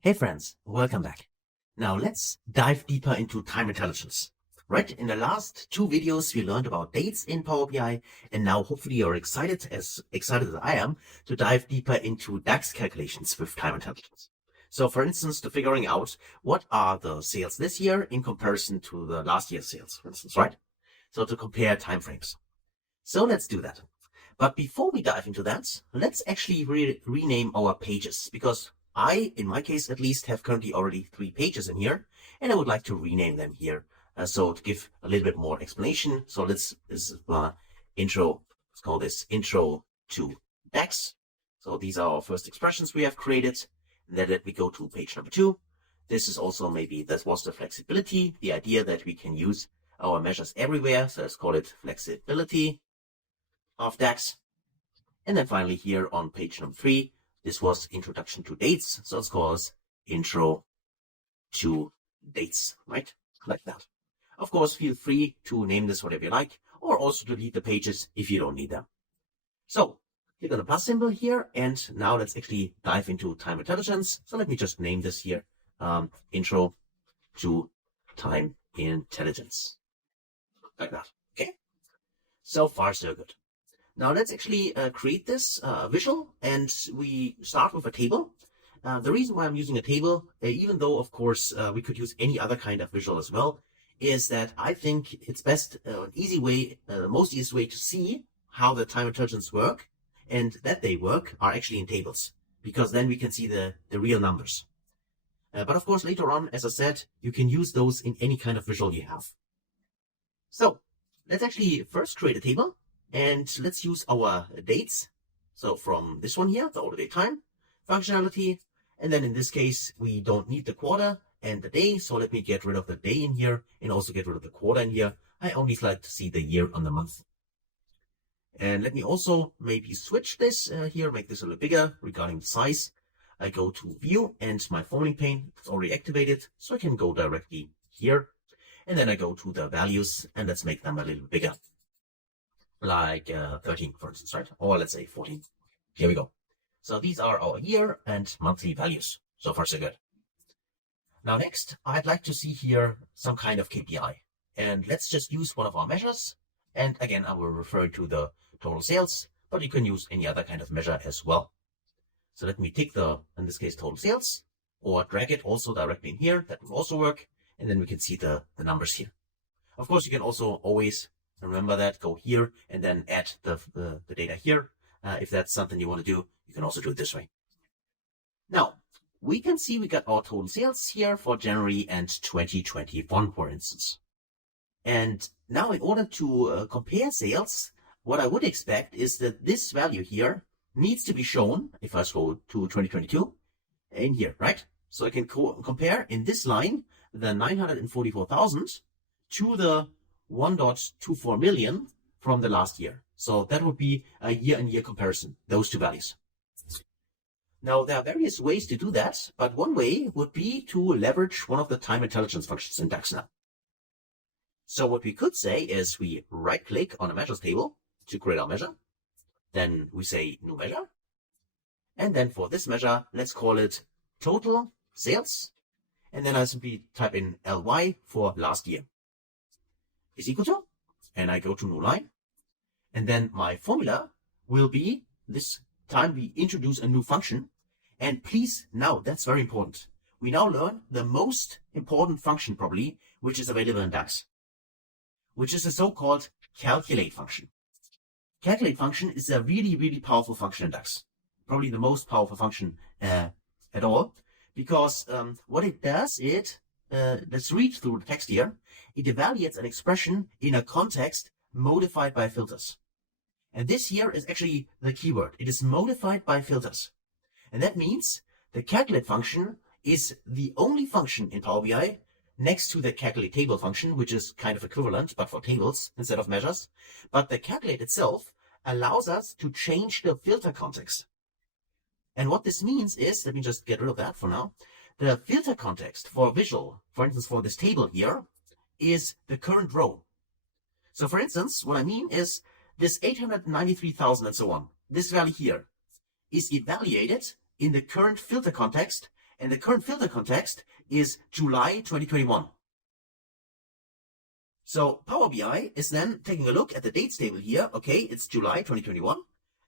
Hey friends, welcome back. Now let's dive deeper into time intelligence. Right, in the last two videos we learned about dates in Power BI, and now hopefully you're excited as I am to dive deeper into DAX calculations with time intelligence. So for instance, to figuring out what are the sales this year in comparison to the last year's sales, for instance, right? So to compare time frames. So let's do that. But before we dive into that, let's actually rename our pages, because I, in my case at least, have currently already 3 pages in here, and I would like to rename them here. So to give a little bit more explanation, so this is intro, let's call this intro to DAX. So these are our first expressions we have created. Then let me go to page number 2. This is also this was the flexibility, the idea that we can use our measures everywhere. So let's call it flexibility of DAX. And then finally here on page number 3, this was introduction to dates. So let's call it intro to dates, right? Like that. Of course, feel free to name this whatever you like, or also delete the pages if you don't need them. So click on the plus symbol here, and now let's actually dive into time intelligence. So let me just name this here, intro to time intelligence. Like that, okay? So far, so good. Now let's actually create this visual, and we start with a table. The reason why I'm using a table, even though of course we could use any other kind of visual as well, is that I think it's best, an easy way, most easiest way to see how the time intelligence work and that they work are actually in tables, because then we can see the real numbers. But of course later on, as I said, you can use those in any kind of visual you have. So let's actually first create a table. And let's use our dates. So from this one here, the order date time functionality. And then in this case, we don't need the quarter and the day. So let me get rid of the day in here and also get rid of the quarter in here. I only like to see the year on the month. And let me also maybe switch this here, make this a little bigger regarding the size. I go to view and my formatting pane is already activated. So I can go directly here. And then I go to the values and let's make them a little bigger. Like 13, for instance, right? Or let's say 14. Here we go. So these are our year and monthly values. So far, so good. Now next, I'd like to see here some kind of KPI. And let's just use one of our measures. And again, I will refer to the total sales, but you can use any other kind of measure as well. So let me take in this case, total sales, or drag it also directly in here. That will also work. And then we can see the numbers here. Of course, you can also always remember that, go here and then add the data here. If that's something you want to do, you can also do it this way. Now, we can see we got our total sales here for January and 2021, for instance. And now in order to compare sales, what I would expect is that this value here needs to be shown, if I scroll to 2022, in here, right? So I can compare in this line, the 944,000 to the 1.24 million from the last year. So that would be a year-on-year comparison, those two values. Now, there are various ways to do that, but one way would be to leverage one of the time intelligence functions in DAX now. So what we could say is we right-click on a measures table to create our measure. Then we say new measure. And then for this measure, let's call it total sales. And then I simply type in LY for last year is equal to, and I go to new line. And then my formula will be, this time we introduce a new function. And please, now that's very important. We now learn the most important function probably, which is available in DAX, which is the so-called calculate function. Calculate function is a really, really powerful function in DAX. Probably the most powerful function at all, because what it does, let's read through the text here. It evaluates an expression in a context modified by filters. And this here is actually the keyword. It is modified by filters. And that means the calculate function is the only function in Power BI next to the calculate table function, which is kind of equivalent, but for tables instead of measures. But the calculate itself allows us to change the filter context. And what this means is, let me just get rid of that for now. The filter context for visual, for instance, for this table here, is the current row. So for instance, what I mean is this 893,000 and so on, this value here is evaluated in the current filter context And the current filter context is July 2021. So Power BI is then taking a look at the dates table here. Okay, it's July 2021.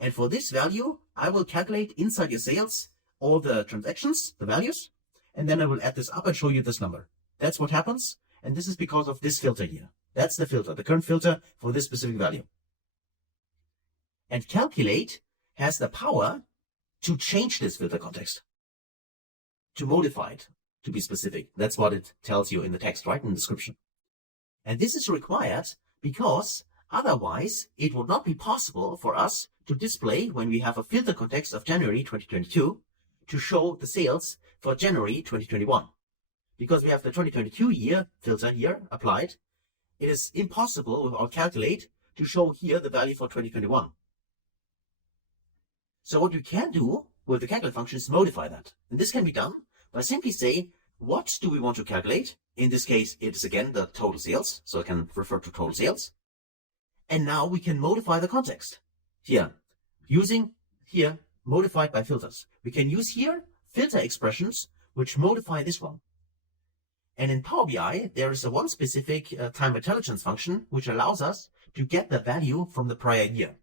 And for this value, I will calculate inside your sales all the transactions, the values, and then I will add this up and show you this number. That's what happens. And this is because of this filter here. That's the filter, the current filter for this specific value. And calculate has the power to change this filter context, to modify it, to be specific. That's what it tells you in the text, right, in the description. And this is required because otherwise it would not be possible for us to display, when we have a filter context of January 2022, to show the sales for January 2021. Because we have the 2022 year filter here applied, it is impossible with our calculate to show here the value for 2021. So what we can do with the calculate function is modify that. And this can be done by simply say, what do we want to calculate? In this case, it is again the total sales. So I can refer to total sales. And now we can modify the context here, using here modified by filters. We can use here filter expressions which modify this one. And in Power BI, there is a one specific time intelligence function which allows us to get the value from the prior year.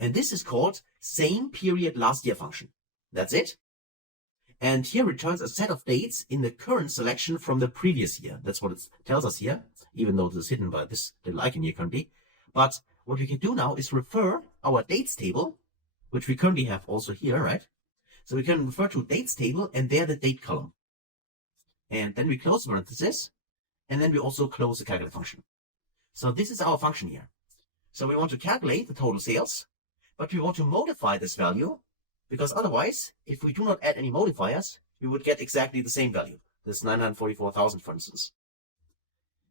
And this is called same period last year function. That's it. And here returns a set of dates in the current selection from the previous year. That's what it tells us here, even though this is hidden by this little icon here currently. But what we can do now is refer our dates table, which we currently have also here, right? So we can refer to dates table and there the date column. And then we close parenthesis, and then we also close the calculate function. So this is our function here. So we want to calculate the total sales, but we want to modify this value, because otherwise, if we do not add any modifiers, we would get exactly the same value, this 944,000, for instance.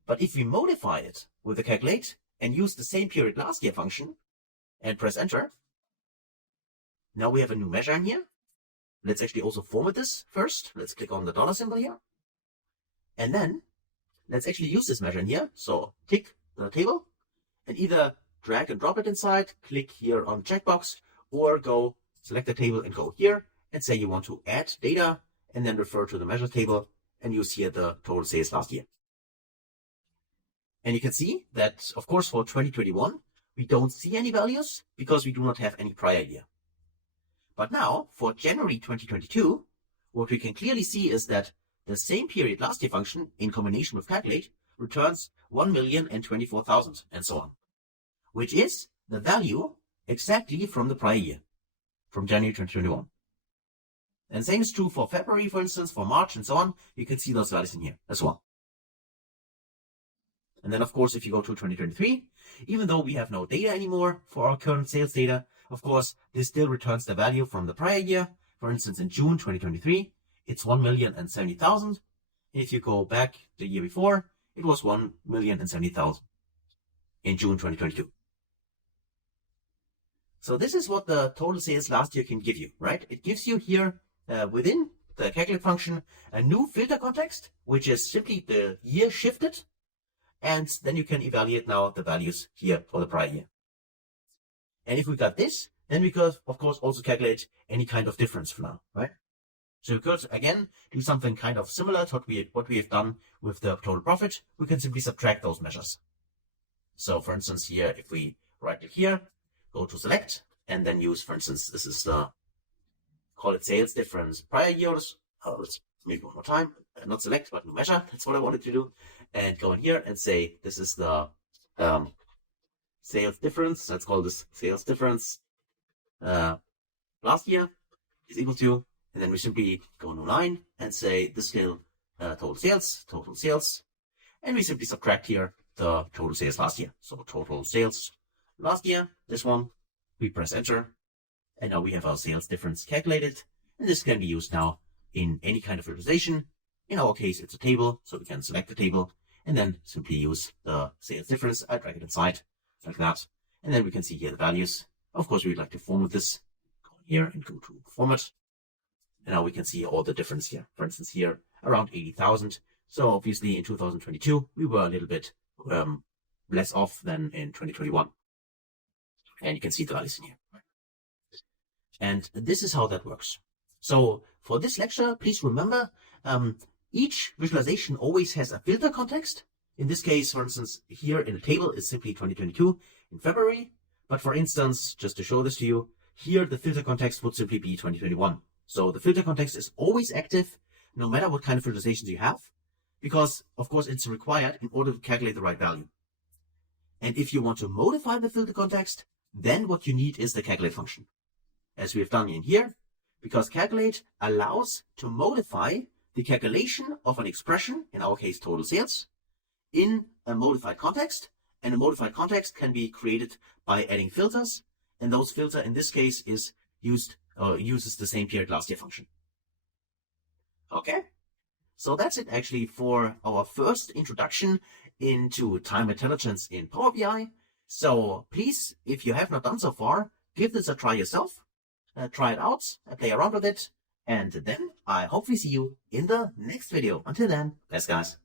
But if we modify it with the calculate and use the same period last year function and press enter, now we have a new measure in here. Let's actually also format this first. Let's click on the dollar symbol here. And then let's actually use this measure in here. So tick the table and either drag and drop it inside, click here on the checkbox, or go select the table and go here and say you want to add data and then refer to the measure table and use here the total sales last year. And you can see that, of course, for 2021, we don't see any values because we do not have any prior year. But now for January 2022, what we can clearly see is that the same period last year function in combination with calculate returns 1,024,000 and so on, which is the value exactly from the prior year, from January 2021. And same is true for February, for instance, for March and so on. You can see those values in here as well. And then, of course, if you go to 2023, even though we have no data anymore for our current sales data, of course, this still returns the value from the prior year. For instance, in June 2023, it's 1,070,000. If you go back the year before, it was 1,070,000 in June 2022. So this is what the total sales last year can give you, right? It gives you here within the calculate function a new filter context, which is simply the year shifted. And then you can evaluate now the values here for the prior year. And if we got this, then we could, of course, also calculate any kind of difference for now, right? So we could, again, do something kind of similar to what we have done with the total profit. We can simply subtract those measures. So, for instance, here, if we right click here, go to select, and then use, for instance, this is the, call it sales difference prior years. Let's maybe one more time, not select, but new measure. That's what I wanted to do. And go in here and say, this is the sales difference. Let's call this sales difference last year is equal to, and then we simply go new line and say this still total sales, and we simply subtract here the total sales last year. So total sales last year, this one, we press enter, and now we have our sales difference calculated, and this can be used now in any kind of visualization. In our case, it's a table, so we can select the table and then simply use the sales difference. I drag it inside like that, and then we can see here the values. Of course, we'd like to format this. Go here and go to format, and now we can see all the difference here. For instance, here around 80,000. So obviously in 2022 we were a little bit less off than in 2021, and you can see the values in here. And this is how that works. So for this lecture, please remember, each visualization always has a filter context. In this case, for instance, here in the table is simply 2022 in February. But for instance, just to show this to you, here the filter context would simply be 2021. So the filter context is always active, no matter what kind of visualizations you have, because of course it's required in order to calculate the right value. And if you want to modify the filter context, then what you need is the calculate function, as we have done in here, because calculate allows to modify the calculation of an expression, in our case total sales, in a modified context. And a modified context can be created by adding filters, and those filter in this case is uses the same period last year function. Okay, so that's it actually for our first introduction into time intelligence in Power BI. So please, if you have not done so far, give this a try yourself, try it out, play around with it, and then I hopefully see you in the next video. Until then, thanks guys.